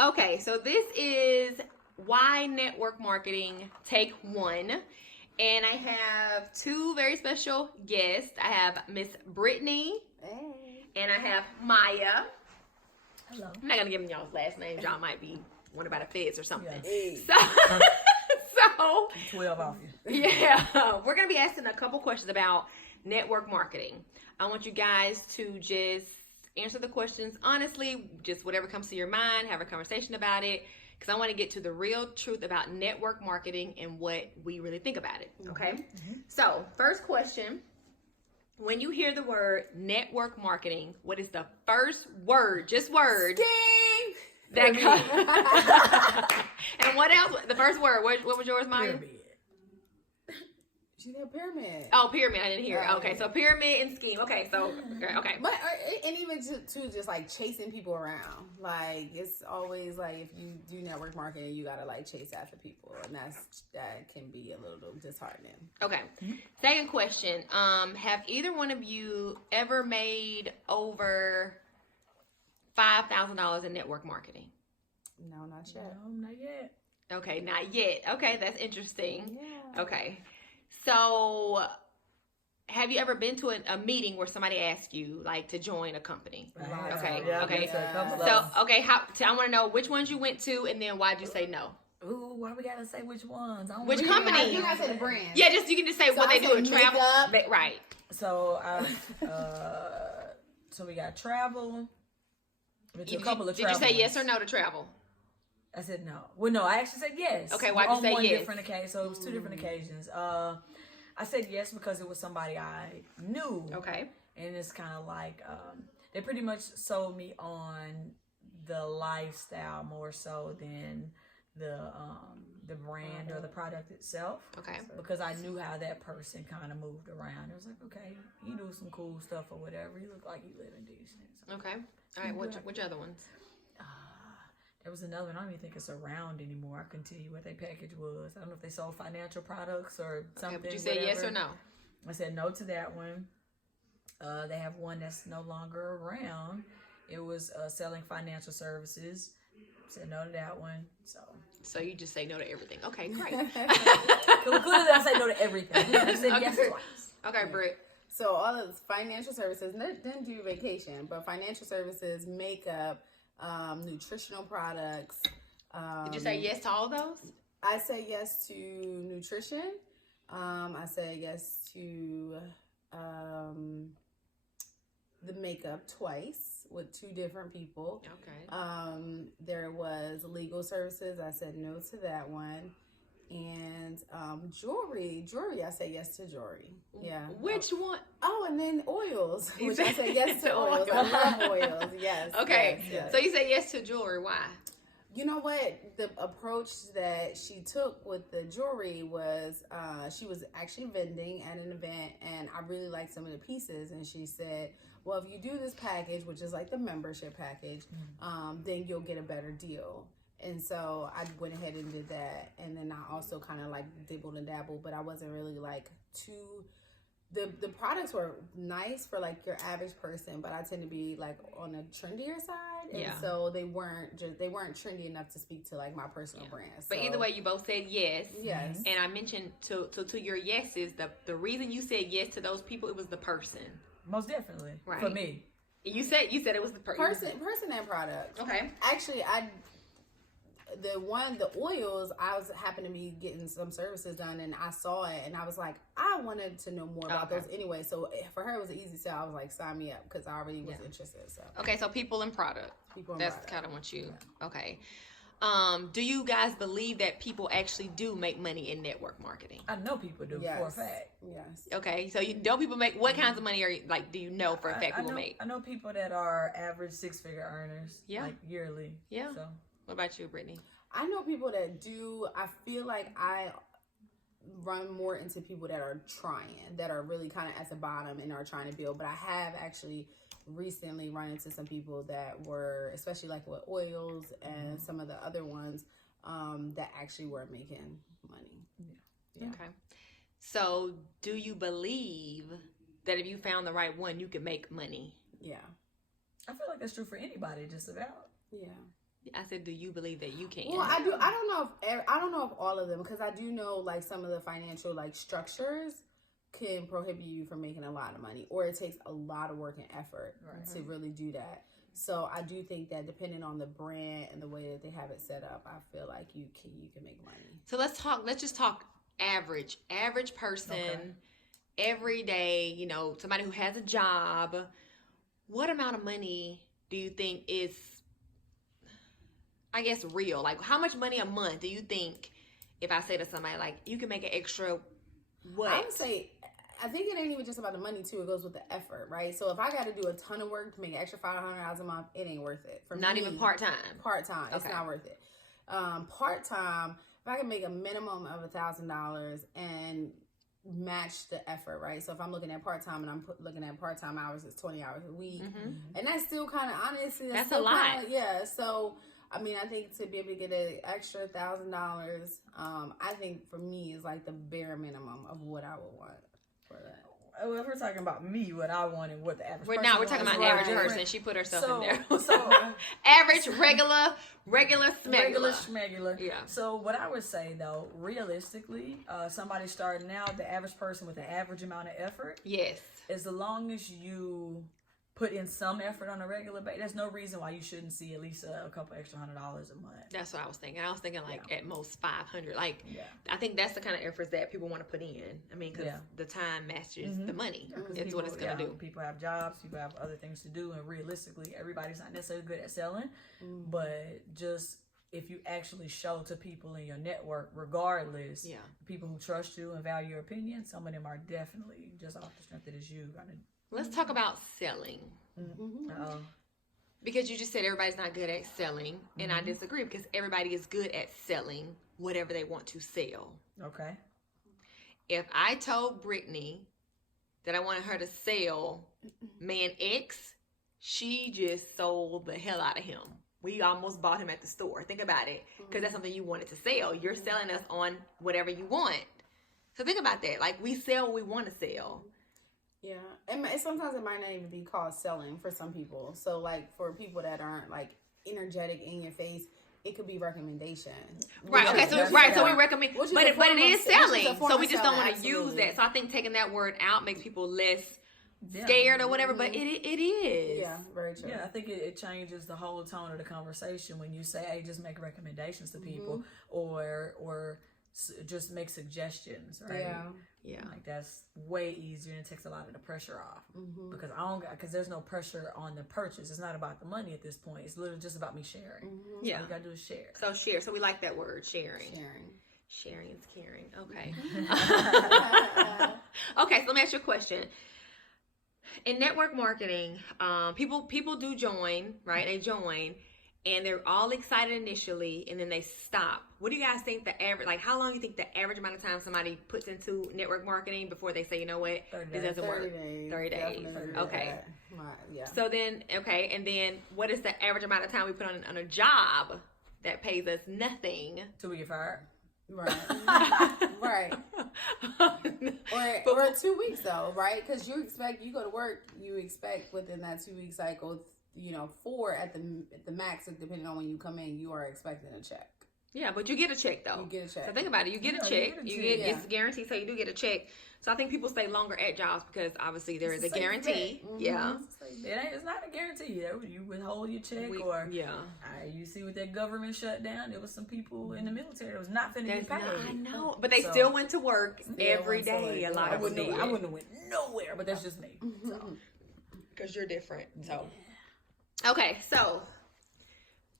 Okay, so this is Why Network Marketing Take One. And I have two very special guests. I have Miss Brittany. Hey. And I have Maya. Hello. I'm not going to give them y'all's last names. Y'all might be wondering about a feds or something. Hey. So 12 off you. yeah, we're going to be asking a couple questions about network marketing. I want you guys to just answer the questions honestly, just whatever comes to your mind, have a conversation about it, because I want to get to the real truth about network marketing and what we really think about it, okay? Mm-hmm. So, first question, when you hear the word network marketing, what is the first word, just word, Ding! that comes? And what else? The first word, what was yours, Maya? Pyramid. She said pyramid. Oh, pyramid. I didn't hear it. Oh, Okay, yeah. so pyramid and scheme. Okay, so okay. But and even too, just like chasing people around. Like it's always like if you do network marketing, you gotta like chase after people, and that can be a little disheartening. Okay. Second question. Have either one of you ever made over $5,000 in network marketing? No, not yet. No, not yet. Okay, not yet. Okay, that's interesting. Yeah. Okay. So, have you ever been to a meeting where somebody asked you like to join a company? Right. Okay, Yeah, okay. So, So, okay, I want to know which ones you went to, and then why'd you say no? ooh, why we gotta say which ones? I don't Which really company? know. You gotta say the brand. Yeah, just you can just say So what I they do say in travel. makeup. Right. So, so we got travel. We did a couple of Did you travel say yes or ones. no to travel? I said no. Well, no, I actually said yes. Okay, why'd you on say one yes? different occasion. So it was two different occasions. I said yes because it was somebody I knew. Okay. And it's kind of like they pretty much sold me on the lifestyle more so than the brand or the product itself. Okay. Because I knew how that person kind of moved around. It was like, okay, you do some cool stuff or whatever. You look like you live in decent. So, Okay. All right. Which other ones? there was another one. I don't even think it's around anymore. I couldn't tell you what their package was. I don't know if they sold financial products or something. Okay, but you said yes or whatever. no? I said no to that one. They have one that's no longer around. It was selling financial services. Said no to that one. So you just say no to everything. Okay, great. clearly I say no to everything. I said yes Okay. twice. Okay, Britt. So all of this financial services, didn't do vacation, but financial services, makeup, nutritional products. Did you say yes to all those? I say yes to nutrition. I say yes to the makeup twice with two different people. Okay. There was legal services. I said no to that one. And jewelry, I say yes to jewelry. Yeah. Which one? Oh, and then oils, You which I said say yes to to oils. I love oils. Yes. Okay. Yes, yes. So you say yes to jewelry. Why? You know what? The approach that she took with the jewelry was she was actually vending at an event, and I really liked some of the pieces. And she said, well, if you do this package, which is like the membership package, then you'll get a better deal. And so I went ahead and did that. And then I also kind of like dibbled and dabbled, but I wasn't really like too... The products were nice for like your average person, but I tend to be like on a trendier side, and Yeah. so they weren't trendy enough to speak to like my personal brand. But So, either way, you both said yes. yes, And I mentioned to your yeses, the reason you said yes to those people, it was the person. Most definitely. Right. For me. You said it was the person and product. Okay. Actually, the oils, I was happened to be getting some services done, and I saw it, and I was like, I wanted to know more about those anyway. So for her, it was an easy sell. I was like, sign me up, because I already was interested. So Okay, so people and product. That's kind of what you. Yeah. Okay. Do you guys believe that people actually do make money in network marketing? I know people do for a fact. Yes. Okay, so don't people make what kinds of money are you like? Do you know for a fact people make? I know people that are average 6-figure earners. Yeah. Like yearly. Yeah. So What about you, Brittany? I know people that do. I feel like I run more into people that are trying, that are really kind of at the bottom and are trying to build. But I have actually recently run into some people that were, especially like with oils and some of the other ones, that actually were making money. Yeah. Okay. So, do you believe that if you found the right one, you could make money? Yeah. I feel like that's true for anybody, just about. Yeah. I said, do you believe that you can? Well, I do. I don't know if all of them, because I do know like some of the financial like structures can prohibit you from making a lot of money, or it takes a lot of work and effort to really do that. So I do think that depending on the brand and the way that they have it set up, I feel like you can make money. So let's just talk average person, every day, you know, somebody who has a job. What amount of money do you think is, I guess, real? Like, how much money a month do you think, if I say to somebody, like, you can make an extra, what? I would say, I think it ain't even just about the money too. It goes with the effort, right? So if I got to do a ton of work to make an extra $500 a month, it ain't worth it. For Not me, even part-time? Part-time. It's not worth it. Part-time, if I can make a minimum of $1,000 and match the effort, right? So if I'm looking at part-time and I'm looking at part-time hours, it's 20 hours a week. And that's still kind of, honestly, that's still a lot. Yeah. So, I mean, I think to be able to get an extra $1,000, I think for me is like the bare minimum of what I would want for that. Well, if we're talking about me, what I want and what the average We're person talking wants, about average person. She put herself in there. So Average, regular smegular. regular schmegular. Yeah. So what I would say though, realistically, somebody starting out, the average person with an average amount of effort, Yes. as long as you put in some effort on a regular basis, there's no reason why you shouldn't see at least a couple extra $100 a month. That's what I was thinking. I was thinking like at most 500. Like, Yeah. I think that's the kind of efforts that people want to put in. I mean, because the time matches the money. It's what it's going to do. People have jobs, people have other things to do, and realistically, everybody's not necessarily good at selling, but just if you actually show to people in your network, regardless, people who trust you and value your opinion, some of them are definitely just off the strength that it's you. Let's talk about selling. Because you just said everybody's not good at selling, and I disagree, because everybody is good at selling whatever they want to sell. Okay. If I told Brittany that I wanted her to sell man X, she just sold the hell out of him. We almost bought him at the store. Think about it, because that's something you wanted to sell. You're selling us on whatever you want. So think about that. Like, we sell what we want to sell. Yeah, and sometimes it might not even be called selling for some people. So, like, for people that aren't like energetic in your face, it could be recommendation. Right. Okay. So so we recommend, but it is selling. So we just don't want to absolutely. use that. So I think taking that word out makes people less scared or whatever. But it is. Yeah, very true. Yeah, I think it changes the whole tone of the conversation when you say, "Hey, just make recommendations to people," or just make suggestions, right? Yeah. Like, that's way easier and it takes a lot of the pressure off because there's no pressure on the purchase. It's not about the money at this point. It's literally just about me sharing. Yeah. All you gotta do is share. So share. So we like that word, sharing. Sharing is caring. Okay. Okay. So let me ask you a question. In network marketing, people do join, right? They join, and they're all excited initially, and then they stop. What do you guys think the average, like, how long do you think the average amount of time somebody puts into network marketing before they say, you know what, this doesn't work? 30 days. Okay. Yeah. So then, okay, and then what is the average amount of time we put on a job that pays us nothing? Till we get fired. Right. Right. Or 2 weeks though, right? Because you go to work, you expect within that 2 week cycle, 4 at the max, depending on when you come in, you are expecting a check. Yeah, but you get a check though. You get a check. So think about it. You get a check. It's guaranteed, so you do get a check. So I think people stay longer at jobs because obviously there is a guarantee. Yeah. It's not a guarantee. You withhold your check you see with that government shutdown, there was some people in the military that was not finna get paid. I know, but they still went to work every day. A lot of them did. I wouldn't have went nowhere, but that's just me. Because you're different. So okay, so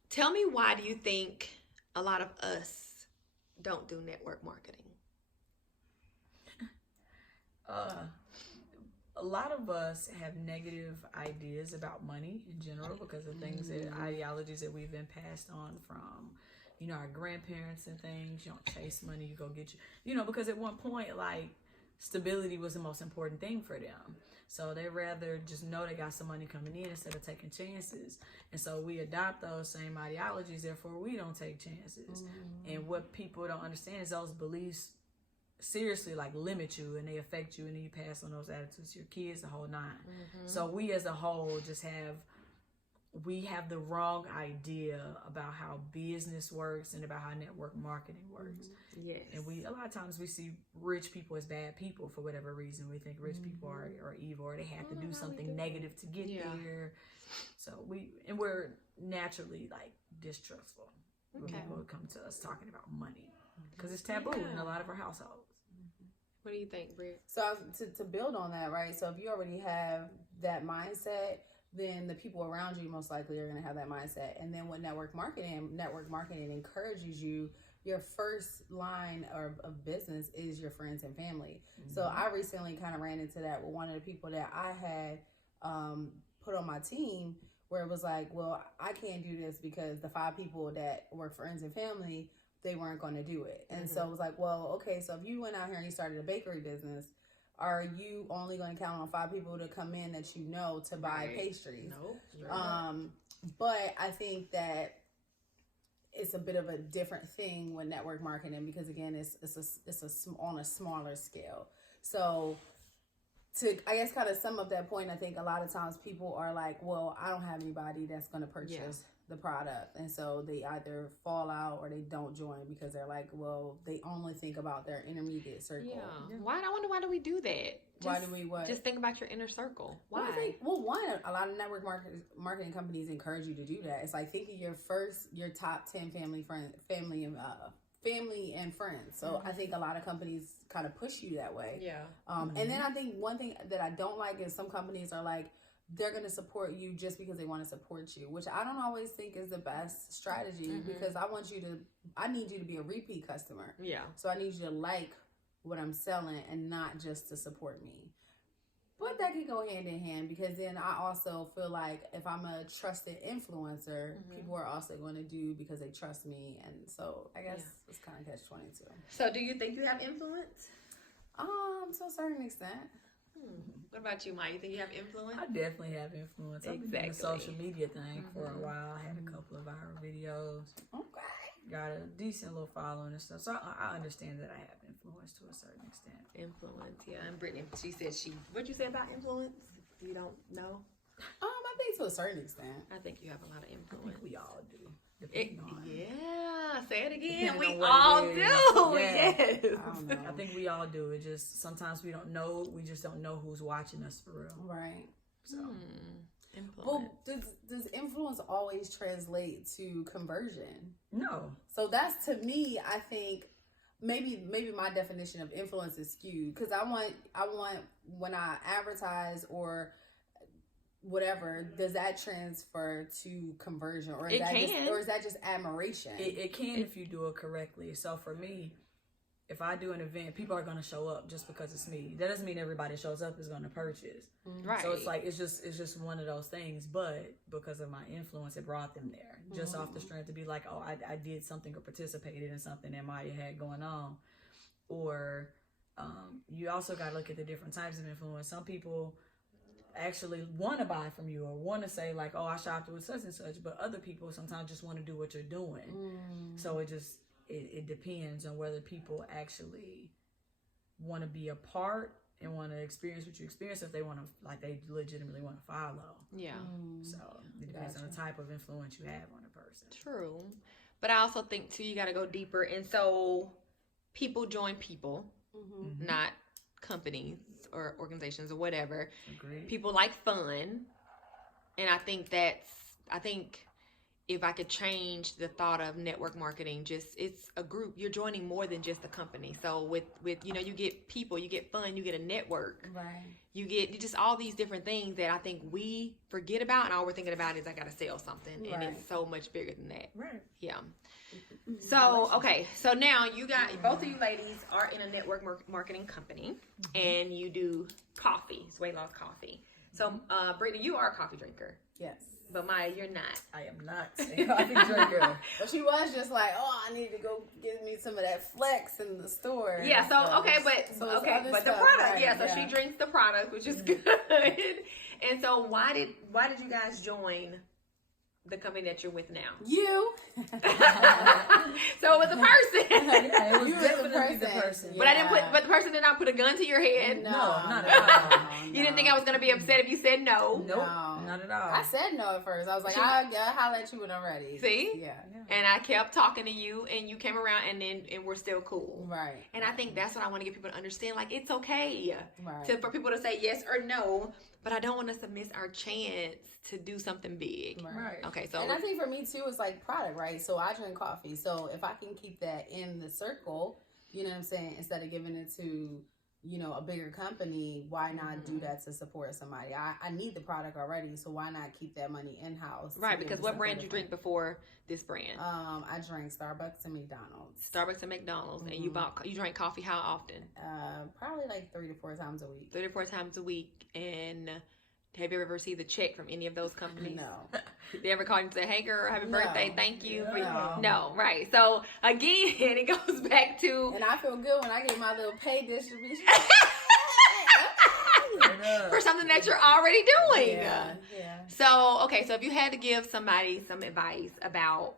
tell me, why do you think a lot of us don't do network marketing? A lot of us have negative ideas about money in general because of things ideologies that we've been passed on from, our grandparents and things. You don't chase money, you go get because at one point, like, stability was the most important thing for them. So they rather just know they got some money coming in instead of taking chances. And so we adopt those same ideologies, therefore we don't take chances. And what people don't understand is those beliefs seriously, like, limit you, and they affect you, and then you pass on those attitudes to your kids, the whole nine. So we as a whole just have we have the wrong idea about how business works and about how network marketing works. Yes. And a lot of times we see rich people as bad people for whatever reason. We think rich people are evil, or they have to do something negative to get there. So we're naturally like distrustful when people come to us talking about money, because it's taboo in a lot of our households. What do you think, Britt? So to build on that, right? So if you already have that mindset, then the people around you most likely are going to have that mindset. And then with network marketing encourages you. Your first line of business is your friends and family. So I recently kind of ran into that with one of the people that I had put on my team, where it was like, well, I can't do this because the 5 people that were friends and family, they weren't going to do it. And so it was like, well, okay, so if you went out here and you started a bakery business, are you only going to count on 5 people to come in that you know to buy pastries? No. But I think that it's a bit of a different thing with network marketing, because again, it's on a smaller scale. So to, I guess, kind of sum up that point, I think a lot of times people are like, well, I don't have anybody that's going to purchase the product. And so they either fall out or they don't join because they're like, well, they only think about their intermediate circle. Yeah. I wonder, why do we do that? Why do we what? Just think about your inner circle. Why? Well, I think, one, a lot of network marketing companies encourage you to do that. It's like, think of your top 10 family and friends. So I think a lot of companies kind of push you that way. Yeah. And then I think one thing that I don't like is some companies are like, they're going to support you just because they want to support you, which I don't always think is the best strategy, because I need you to be a repeat customer. Yeah. So I need you to like what I'm selling and not just to support me. But that can go hand in hand, because then I also feel like if I'm a trusted influencer, people are also going to do because they trust me. And so I guess it's kind of catch-22. So do you think you have influence? To a certain extent. What about you, Maya? You think you have influence? I definitely have influence. I've been doing the social media thing for a while. I had a couple of viral videos. Okay. Got a decent little following and stuff. So I understand that I have influence to a certain extent. Influence, yeah. And Brittany, she said what'd you say about influence? You don't know? I think to a certain extent. I think you have a lot of I influence. think we all do. Yeah, say it again. Depending We on what all it do. is. Yeah. Yes. I don't know. I think we all do. It just sometimes we just don't know who's watching us for real. Right. So Influence. Well, does influence always translate to conversion? no. So that's, to me, I think maybe my definition of influence is skewed, because I want when I advertise or whatever, does that transfer to conversion, or is that just admiration? It can if you do it correctly. So for me, if I do an event, people are going to show up just because it's me. That doesn't mean everybody shows up is going to purchase. Right. So it's like it's just one of those things. But because of my influence, it brought them there just off the strength to be like, oh, I did something or participated in something that Maya had going on. Or you also got to look at the different types of influence. Some people actually want to buy from you or want to say like, oh, I shopped with such and such, but other people sometimes just want to do what you're doing. So it depends on whether people actually want to be a part and want to experience what you experience, if they want to, like, they legitimately want to follow. Yeah. So it depends on the type of influence you have on a person. True. But I also think too, you got to go deeper. And so people join people, not companies or organizations or whatever. Agreed. People like fun. And I think if I could change the thought of network marketing, it's a group. You're joining more than just a company. So with you get people, you get fun, you get a network. Right. You get just all these different things that I think we forget about, and all we're thinking about is I got to sell something, and it's so much bigger than that. Right. Yeah. So, okay. So now both of you ladies are in a network marketing company, and you do coffee. It's weight loss coffee. So, Brittany, you are a coffee drinker. Yes. But Maya, you're not. I am not a coffee drinker. But she was just like, oh, I need to go get me some of that Flex in the store. Yeah, so, but the product, right, so she drinks the product, which is good. And so why did you guys join the company that you're with now? You. So it was a person. Yeah, it was You were definitely the person. But the person did not put a gun to your head. No, not at all. You didn't think I was going to be upset if you said no? Nope. Not at all. I said no at first. I was like, I'll holler at you when I'm ready. See? Yeah. And I kept talking to you, and you came around, and we're still cool. Right. And I think that's what I want to get people to understand. Like, it's okay Right. for people to say yes or no, but I don't want us to miss our chance to do something big. Right. Okay, so. And I think for me too, it's like product, right? So I drink coffee. So if I can keep that in the circle, you know what I'm saying, instead of giving it to, you know, a bigger company, why not do that to support somebody? I need the product already, so why not keep that money in house? Right, because what brand you drink before this brand? I drank Starbucks and McDonald's. Starbucks and McDonald's, and you drank coffee how often? Probably like 3 to 4 times a week. 3 to 4 times a week. And have you ever received a check from any of those companies? No. They ever called you and say, "Hey girl, happy No. birthday, thank you"? No. No, right. So again, it goes back to And I feel good when I get my little pay distribution. for something that you're already doing. Yeah. So, okay, so if you had to give somebody some advice about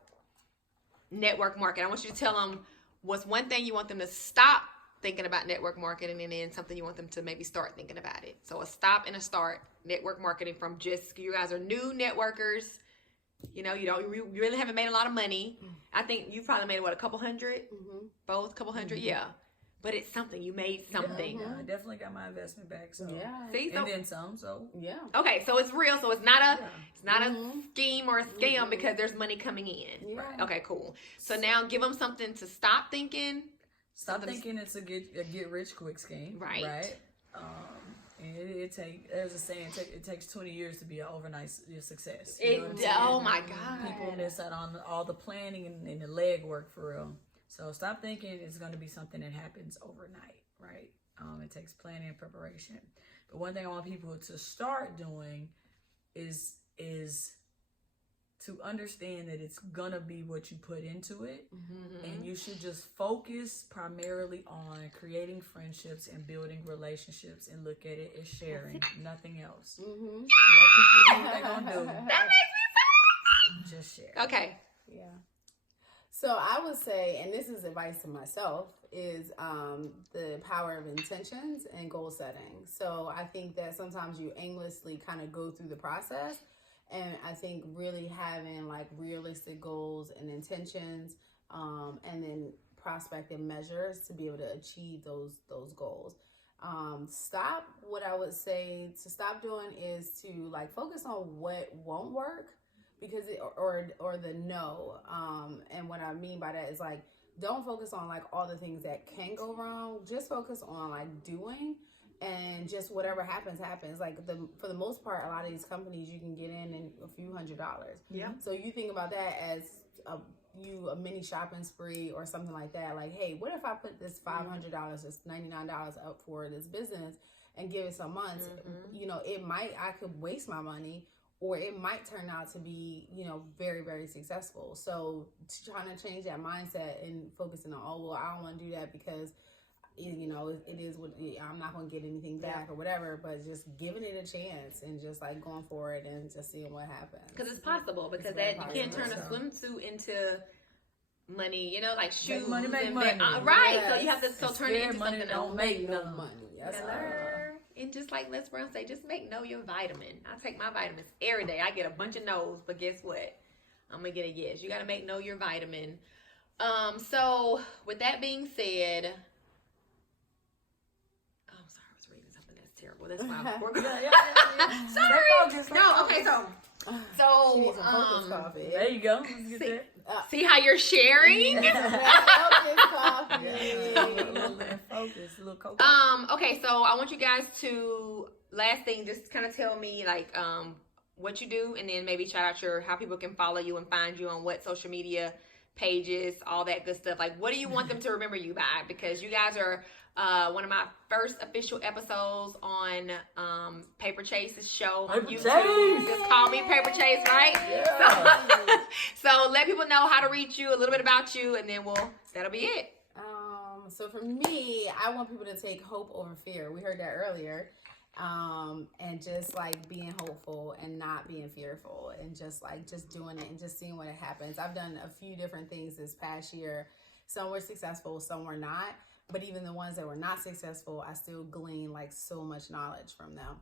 network marketing, I want you to tell them what's one thing you want them to stop thinking about network marketing, and then something you want them to maybe start thinking about it. So a stop and a start network marketing from just, you guys are new networkers. You know, you really haven't made a lot of money. I think you probably made, what, a couple hundred? Mm-hmm. Both, couple hundred? Yeah. But it's something. You made something. Yeah, I definitely got my investment back. So Yeah. See? and then some. So Yeah. Okay, so it's real. So it's not a Mhm. scheme or a scam because there's money coming in. Yeah. Right. Okay, cool. So now give them something to stop thinking. stop thinking it's a get rich quick scheme. Right. Right. And there's a saying, it takes 20 years to be an overnight success. You know what I'm saying? Oh my God. People miss out on all the planning and the leg work for real. So stop thinking it's going to be something that happens overnight, right? It takes planning and preparation. But one thing I want people to start doing is to understand that it's gonna be what you put into it, and you should just focus primarily on creating friendships and building relationships, and look at it as sharing, nothing else. Mm-hmm. Let people do what they're gonna do. That makes me Just share. so. Okay. Yeah. So I would say, and this is advice to myself, is the power of intentions and goal setting. So I think that sometimes you aimlessly kind of go through the process. And I think really having like realistic goals and intentions, and then prospective measures to be able to achieve those goals. What I would say to stop doing is to like focus on what won't work, because or the no. And what I mean by that is like, don't focus on like all the things that can go wrong. Just focus on like doing. And just whatever happens. Like for the most part, a lot of these companies you can get in a few $100s. Yeah. So you think about that as a mini shopping spree or something like that. Like, hey, what if I put this $500, this $99 up for this business and give it some months? You know, I could waste my money, or it might turn out to be, you know, very, very successful. So trying to change that mindset and focusing on, oh, well, I don't want to do that because, you know, it is what I'm not going to get anything back or whatever, but just giving it a chance and just like going for it and just seeing what happens. Because it's possible. Because It's very you can't turn a possible. swimsuit into money. You know, like shoes. Make money, make and money. Right. Yes. So you have to turn it into money something don't else. make No no money. Yes, Hello. And just like Les Brown say, just know your vitamin. I take my vitamins every day. I get a bunch of no's, but guess what? I'm gonna get a yes. You gotta know your vitamin. So with that being said, I'm sorry, I was reading something that's terrible. That's why we're going. Yeah. Sorry. Stay focused, No. Okay. She needs some focus coffee. There you go. Let's get See how you're sharing? Focus coffee. focus, a little cocoa. Okay, so I want you guys to, last thing, just kind of tell me like what you do, and then maybe shout out how people can follow you and find you on what social media pages, all that good stuff. Like, what do you want them to remember you by? Because you guys are one of my first official episodes on Paper Chase's show on Paper YouTube. Chase! Just call me Paper Chase, right? Yeah. So let people know how to reach you, a little bit about you, and then that'll be it. So for me, I want people to take hope over fear. We heard that earlier. And just like being hopeful and not being fearful, and just doing it and just seeing what happens. I've done a few different things this past year. Some were successful, some were not. But even the ones that were not successful, I still glean like so much knowledge from them.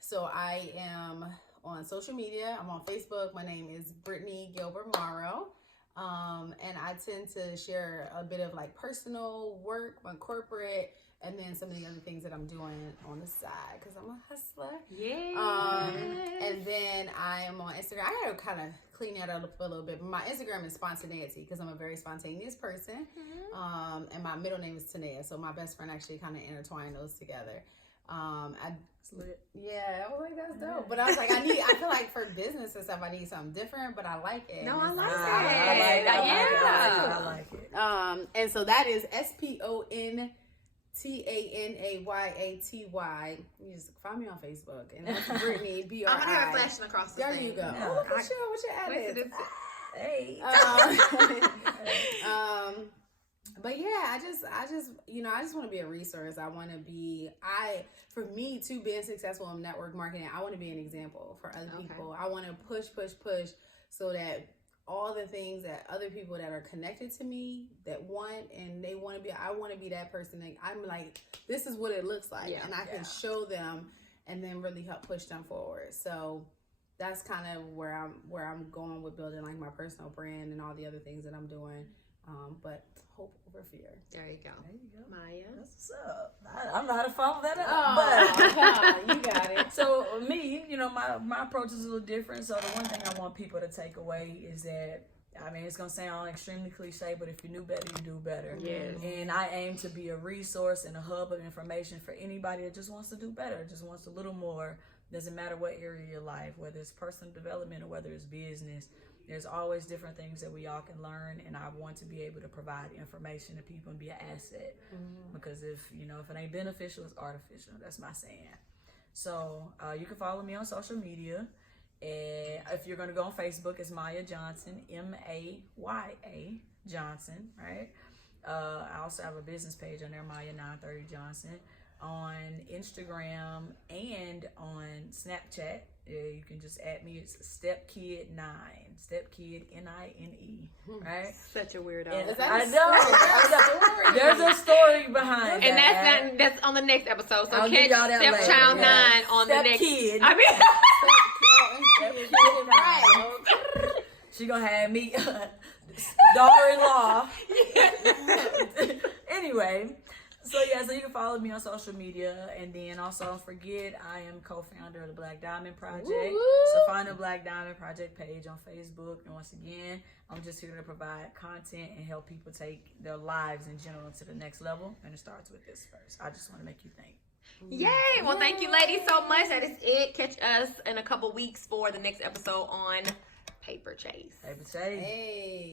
So I am on social media. I'm on Facebook. My name is Brittany Gilbert Morrow. And I tend to share a bit of like personal work, my corporate, and then some of the other things that I'm doing on the side because I'm a hustler. Yeah. And then I am on Instagram. I gotta kind of clean that up a little bit. But my Instagram is spontaneity because I'm a very spontaneous person. And my middle name is Tanea, so my best friend actually kind of intertwined those together. Yeah, I was like, that's dope. But I was like, I feel like for business and stuff, I need something different, but I like it. No, I like It's it. I like it. And so that is SPONTANAYATY. You just find me on Facebook, and that's Brittany BRI. I'm gonna have it flashing across the There screen. you go. Yeah. Oh, look at you. What you added? Hey. But yeah, I just want to be a resource. I want to be, for me too, being successful in network marketing, I want to be an example for other people. I want to push so that all the things that other people that are connected to me that want, and they want to be, I want to be that person. That I'm like, this is what it looks like. And I can show them and then really help push them forward. So that's kind of where I'm going with building like my personal brand and all the other things that I'm doing. But hope over fear. There you go. Maya. That's what's up. I know how to follow that up. You got it. So me, my approach is a little different. So the one thing I want people to take away is that, I mean, it's going to sound extremely cliche, but if you knew better, you do better. Yes. And I aim to be a resource and a hub of information for anybody that just wants to do better, just wants a little more. Doesn't matter what area of your life, whether it's personal development or whether it's business. There's always different things that we all can learn, and I want to be able to provide information to people and be an asset. Because if it ain't beneficial, it's artificial. That's my saying. So you can follow me on social media. And if you're going to go on Facebook, it's Maya Johnson, Maya Johnson, right? I also have a business page on there, Maya 930 Johnson. On Instagram and on Snapchat, you can just add me. It's StepKid9, StepKid NINE, right? Such a weirdo. Is that I a know. There's a story behind And that. that's on the next episode. So I'll give catch y'all that later. Stepchild 9 on the Step next. Kid. I mean, She gonna have me daughter-in-law. Anyway, so you can follow me on social media, and then also don't forget I am co-founder of the Black Diamond Project. So find the Black Diamond Project page on Facebook, and once again, I'm just here to provide content and help people take their lives in general to the next level, and it starts with this first. I just want to make you think. yay! Well, thank you, ladies, so much. That is it. Catch us in a couple weeks for the next episode on Paper Chase. Baby, say. Hey.